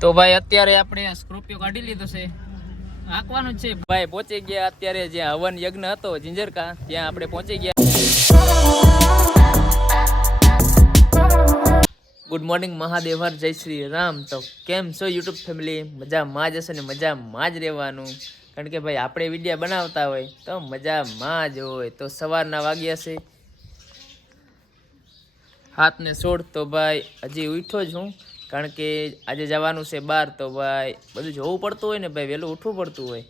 તો ભાઈ અત્યારે આપણે સ્કોર્પિયો કાઢી લીધો છે, આંકવાનું છે ભાઈ. પહોંચી ગયા અત્યારે જ્યાં હવન યજ્ઞ હતો જિંજરકા, ત્યાં આપણે પહોંચી ગયા. ગુડ મોર્નિંગ મહાદેવ હર, જય શ્રી રામ. તો કેમ છો યુટ્યુબ ફેમિલી? મજામાં જ હશે ને મજામાં જ રહેવાનું, કારણ કે ભાઈ આપણે વિડીયો બનાવતા હોય તો મજામાં જ હોય. તો સવારના વાગ્યા છે 7:16. તો ભાઈ હજી ઉઠ્યો જ હું, કારણ કે આજે જવાનું છે બહાર. તો ભાઈ બધું જોવું પડતું હોય ને ભાઈ, વહેલું ઉઠવું પડતું હોય.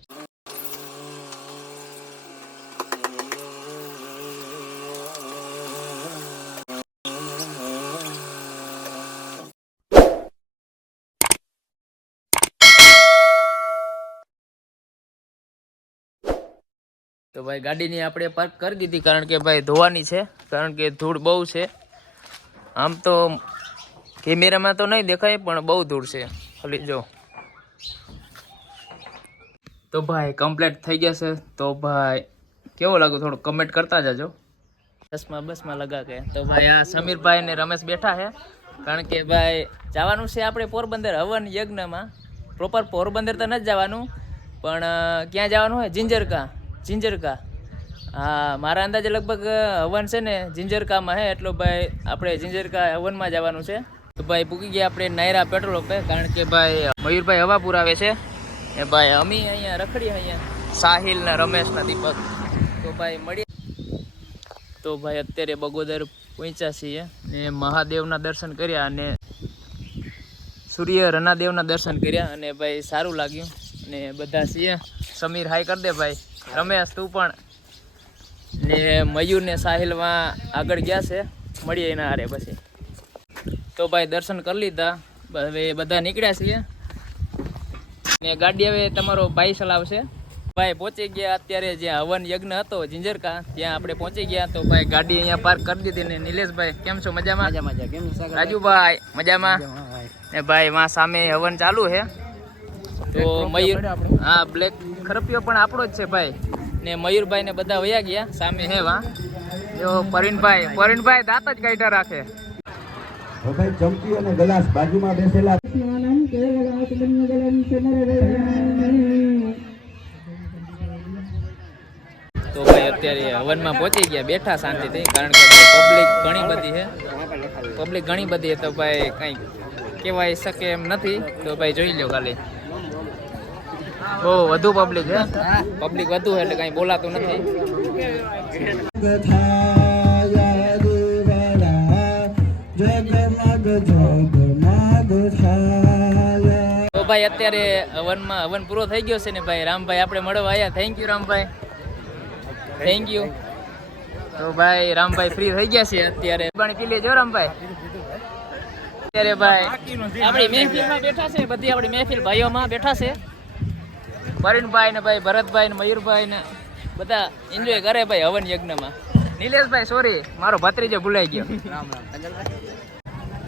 તો ભાઈ ગાડીની આપણે પાર્ક કરી દીધી, કારણ કે ભાઈ ધોવાની છે, કારણ કે ધૂળ બહુ છે. આમ તો કેમેરામાં તો નહીં દેખાય, પણ બહુ ધૂળ છે. ખાલી જો. તો ભાઈ કમ્પ્લીટ થઈ ગયા છે. તો ભાઈ કેવો લાગ્યું થોડું કમેન્ટ કરતા જજો. બસમાં લગા કે. તો ભાઈ આ સમીરભાઈ ને રમેશ બેઠા છે, કારણ કે ભાઈ જવાનું છે આપણે પોરબંદર હવન યજ્ઞમાં. પ્રોપર પોરબંદર તો નથી જવાનું, પણ ક્યાં જવાનું હોય? જિંજરકા. હા, મારા અંદાજે લગભગ હવન છે ને જિંજરકામાં હે, એટલો ભાઈ આપણે જિંજરકા હવનમાં જવાનું છે. તો ભાઈ પૂકી ગયા આપણે નાયરા પેટ્રોલ પંપે, કારણ કે ભાઈ મયુરભાઈ હવા પુરાવે છે ને ભાઈ અમી અહીંયા રખડી, અહીંયા સાહિલ ને રમેશ ને દીપક. તો ભાઈ મળીએ. તો ભાઈ અત્યારે બગોદર પહોંચ્યા છીએ ને મહાદેવના દર્શન કર્યા અને સૂર્ય રનાદેવના દર્શન કર્યા, અને ભાઈ સારું લાગ્યું. ને બધા છીએ. સમીર હાઈ કરી દે ભાઈ. રમેશ તું પણ. ને મયુર ને સાહિલમાં આગળ ગયા છે, મળીએ એના હારે પછી. તો ભાઈ દર્શન કરી લીધા, હવે બધા નીકળ્યા છીએ ને ગાડી હવે તમારો ભાઈ ચલાવશે. ભાઈ પહોંચી ગયા અત્યારે જ્યાં હવન યજ્ઞ હતો જિંજરકા, ત્યાં આપણે પહોંચી ગયા. તો ભાઈ ગાડી અહીંયા પાર્ક કરી દીધી. ને નિલેશભાઈ કેમ છો? મજામાં? કેમ રાજુભાઈ? મજામાં ને ભાઈ માં સામે હવન ચાલુ છે. તો મયુર, હા બ્લેક ખરપિયો પણ આપણો જ છે ભાઈ. ને મયુરભાઈ ને બધા વયા ગયા. સામે હે વા જો પરીણભાઈ દાંત જ કાઢ્યા રાખે. ભાઈ ચમચી અને ગ્લાસ બાજુમાં બેસેલા. તો ભાઈ અત્યારે હવનમાં પહોંચી ગયા, બેઠા શાંતિથી, કારણ કે પબ્લિક ઘણી બધી છે. તો ભાઈ કંઈ કહેવાય શકે એમ નથી. તો ભાઈ જોઈ લો ખાલી, બહુ વધુ પબ્લિક છે. પબ્લિક વધુ એટલે કંઈ બોલાતું નથી. તો ભાઈ અત્યારે હવન પૂરો થઈ ગયો છે ને ભાઈ રામભાઈ આપણે મળવા આવ્યા. Thank you Rambhai, thank you. તો ભાઈ રામભાઈ ફ્રી થઈ ગયા છે અત્યારે. પાણી પી લેજો રામભાઈ. અત્યારે ભાઈ આપણી મહેફિલમાં બેઠા છે, બધી આપણી મહેફિલ ભાઈઓમાં બેઠા છે. પરીણભાઈ ને ભાઈ ભરતભાઈ ને મયુરભાઈ ને બધા એન્જોય કરે ભાઈ હવન યજ્ઞમાં. નિલેશભાઈ સોરી, મારો ભત્રીજો ભૂલાઈ ગયો.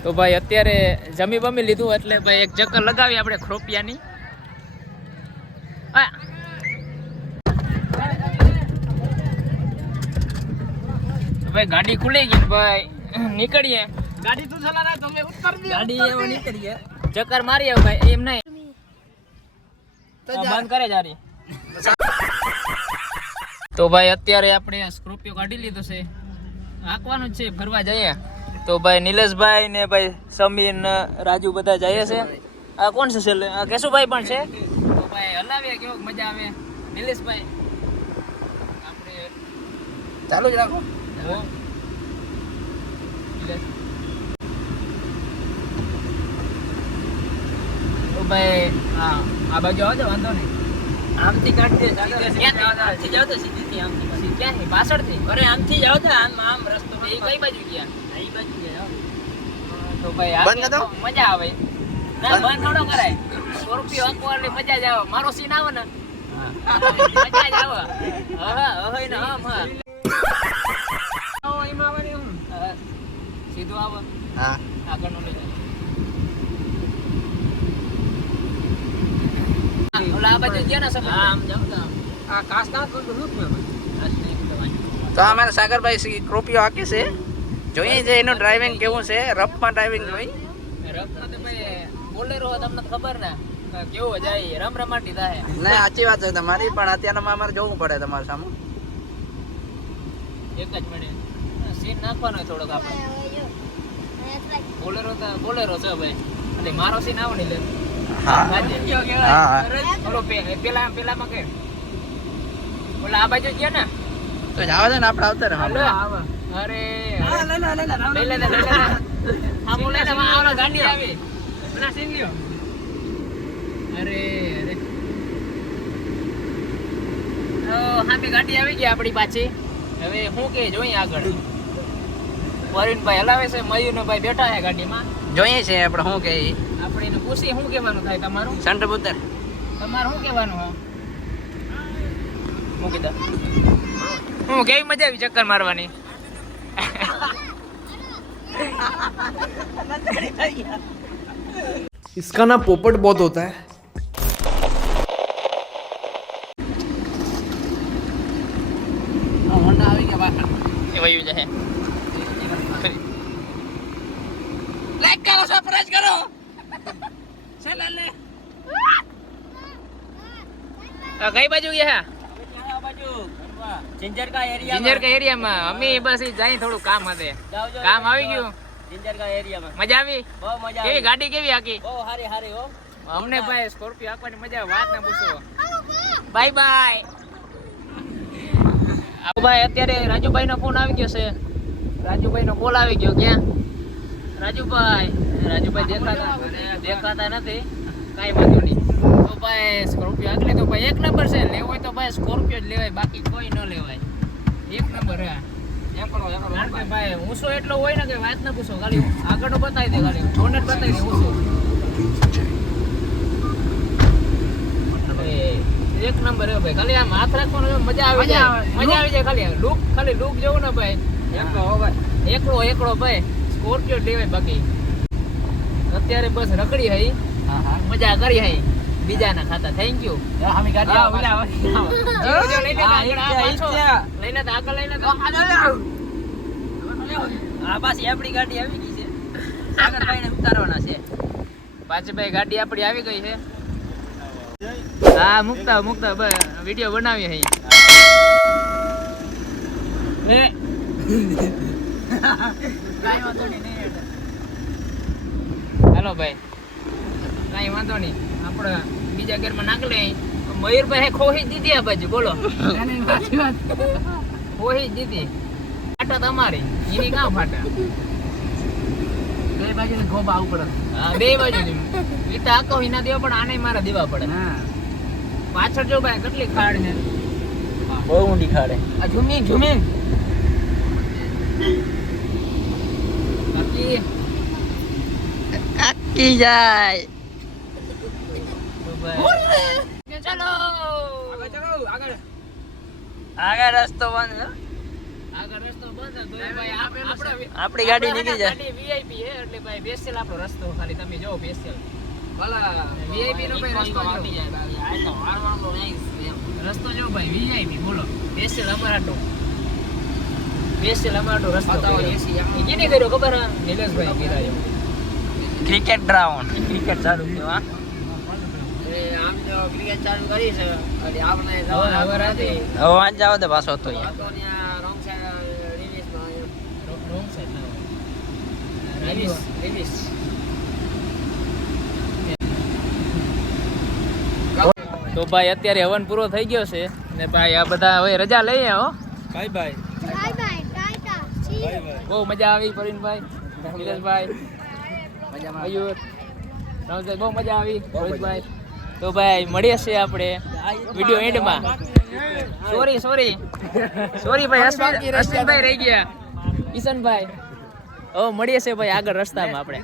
તો ભાઈ અત્યારે જમી બમી લીધું, એટલે ભાઈ એક ચક્કર લગાવી આપણે ખરોપિયાની. ભાઈ ગાડી ખુલી ગઈ ભાઈ, નીકળીએ. ગાડી તું ચલા રહા, તમે ઉતર દો. ગાડી એવો નીકળીએ, ચક્કર મારીએ ભાઈ. એમ નહીં તો બંધ કરે જારી. તો ભાઈ અત્યારે આપણે સ્કોર્પિયો કાઢી લીધો છે, આંકવાનું જ છે, ફરવા જઈએ. તો ભાઈ નિલેશભાઈ ને ભાઈ સમીર ને રાજુ બધા જઈએ છે. આ કોણ છે? આ કેશુભાઈ પણ છે. તો ભાઈ હલાવીએ, કેવો મજા આવે. નિલેશભાઈ આપણે ચાલુ જ રાખો. તો ભાઈ આ બાજુ આવજો, વાંધો નહીં. આમથી કાઢી દે. આમથી જાવ તો સીધી આમથી. ક્યાંથી? પાછળથી? અરે આમથી જાવ તો આમ રસ્તો. એ કઈ બાજુ ગયા? એ બાજુ ગયા. તો ભાઈ બંધ તો મજા આવે. ના બંધ થોડો કરાય. સ્કોર્પિયો આંકવાની મજા જ આવે. મારો સીન આવે ને મજા જ આવે. હા ને આમ હા એમાં આવે હું સીધું આવે. હા આગળનું લઈ જાય. ઓલા આ બાજુ ગયા ને સર. આમ જાવ તો આ કાસ્તા થોડું રૂપ મે. તો અમારા સાગરભાઈ સ્કોર્પિયો આકે છે, જોઈએ છે એનું ડ્રાઇવિંગ કેવું છે. રફમાં ડ્રાઇવિંગ જોઈ. રફમાં તો ભાઈ બોલેરો તમને ખબર ને કેવો જાય રમરમાટી થાય. નહીં સાચી વાત છે તમારી, પણ અત્યારમાં અમારે જોવું પડે તમારે સામે. એક જ મિનિટ સીન નાખવાનો થોડોક આપણે. બોલેરો છે ભાઈ, એટલે મારો સીન આવો ને લે. હા હા ઓલો પેલામાં કે ઓલા આ બાજુ ગયા ને તો જવા દે ને આપણે આવતા રહે. હાલો આવા. અરે લઈ લે હા બોલે ને આવલા ગાડી આવી ના સીન લ્યો. અરે હામી ગાડી આવી ગઈ આપણી પાછી. હવે હું કે જોઈએ આગળ. વરુણભાઈ હલાવે છે, મયુરભાઈ બેઠા છે ગાડીમાં. જોઈએ છે આપણે શું કે આપણે એને પૂછી શું કહેવાનું થાય તમારું? સેન્ટર પુત્ર તમારું શું કહેવાનું હો? મૂકી દો. હું કેવી મજા આવી ચક્કર મારવાની. इसका ना पोपट बहुत होता है. હોન્ડા આવી ગયા બહાર. એ વયું જાય. લાઈક કરો, સબસ્ક્રાઇબ કરો. ચલ લે કઈ બાજુ ગયા? આ બાજુ જિંજર કા એરિયા, જિંજર કા એરિયામાં અમે બસ જાય થોડું કામ હતું. કામ આવી ગયું. જિંજર કા એરિયામાં મજા આવી? બહુ મજા કેવી ગાડી કેવી આખી? બહુ હારી હારી હો. અમને ભાઈ સ્કોર્પિયો આંકવાની મજા આવે, વાત ના પૂછો. Bye bye. આવો ભાઈ, અત્યારે રાજુભાઈ નો ફોન આવી ગયો છે. રાજુભાઈ નો કોલ આવી ગયો. ક્યાં રાજુભાઈ? રાજુભાઈ દેખાતા નથી. કાંઈ વાંધો નહીં. તો ભાઈ સ્કોર્પિયો આગળ તો ભાઈ એક નંબર છે. લેવો હોય તો ભાઈ સ્કોર્પિયો જ લેવાય, બાકી કોઈ ન લેવાય. એક નંબર હે. કારણ કે ભાઈ ઊંચો એટલો હોય ને કે વાત ના પૂછો. ખાલી આગળ બતાવી દે, ખાલી બોનેટ બતાવી દે ઊંચો. એક નંબર હે ભાઈ. ખાલી આમ હાથ રાખવાનો મજા આવી જાય. મજા આવી જાય. ખાલી લુક જોવું ને ભાઈ. એકડો ભાઈ સ્કોર્પિયો લેવાય, બાકી અત્યારે બસ રખડી હઈ, મજા કરી હઈ બીજાના ખાતા. Thank you. અમે ગાડી લઈ લેતા આગળ લઈ લેતા. આ બસ આપણી ગાડી આવી ગઈ છે. આગળ ભાઈને ઉતારવાના છે. પાછી ભાઈ ગાડી આપણી આવી ગઈ છે. હા મુકતા વિડીયો બનાવીએ હઈ. હાલો ભાઈ, કાંઈ વાંધો નહીં. આપણે બીજા ઘરમાં નાખ લે. મયુરભાઈ ખોહી દીધી આ બાજુ. બોલો ખોહી દીધી. ફાટા તમારી, એની કાં ફાટા? બે બાજુ ગોબા આવું પડે. હા બે બાજુ ઈટા આખો હિના દેવા પણ આને મારા દેવા પડે. પાછળ જો ભાઈ કેટલી ખાડ છે. બહુ ઊંડી ખાડે. આ ઝૂમી બાકી કાકી જાય. ચલો આગળ રસ્તો બંધ. આગળ રસ્તો બંધ હતો એ ભાઈ. આપણી ગાડી નીકળી જાય. ગાડી વીઆઈપી છે એટલે ભાઈ બેસેલ આપણો રસ્તો. ખાલી તમે જો બેસેલ વીઆઈપી નો ભાઈ રસ્તો આપી જાય. રસ્તો જો ભાઈ વીઆઈપી. બોલો બેસેલ અમારાટો રસ્તો. કેને કર્યો ખબર? નિલેશભાઈ કીધા. Cricket ground. ક્રિકેટ ચાલુ છે. હા આમ તો ક્રિકેટ ચાલુ કરી છે. એટલે આપણે હવે વાંચ જાવ દે પાછો તો રોંગ સાઈડ રિલીઝ. તો ભાઈ અત્યારે હવન પૂરો થઈ ગયો છે ને ભાઈ આ બધા હવે રજા લઈએ. હો बाय बाय. બહુ મજા આવી. પ્રવીણભાઈ, નિલેશભાઈ, મયુર, રામભાઈ, બહુ મજા આવી. રોહિતભાઈ, તો ભાઈ મળીએ છીએ આપણે વિડીયો એન્ડમાં. સોરી ભાઈ, અશ્વિનભાઈ રહી ગયા. કિશનભાઈ, હવે મળીએ છીએ ભાઈ આગળ રસ્તામાં આપણે.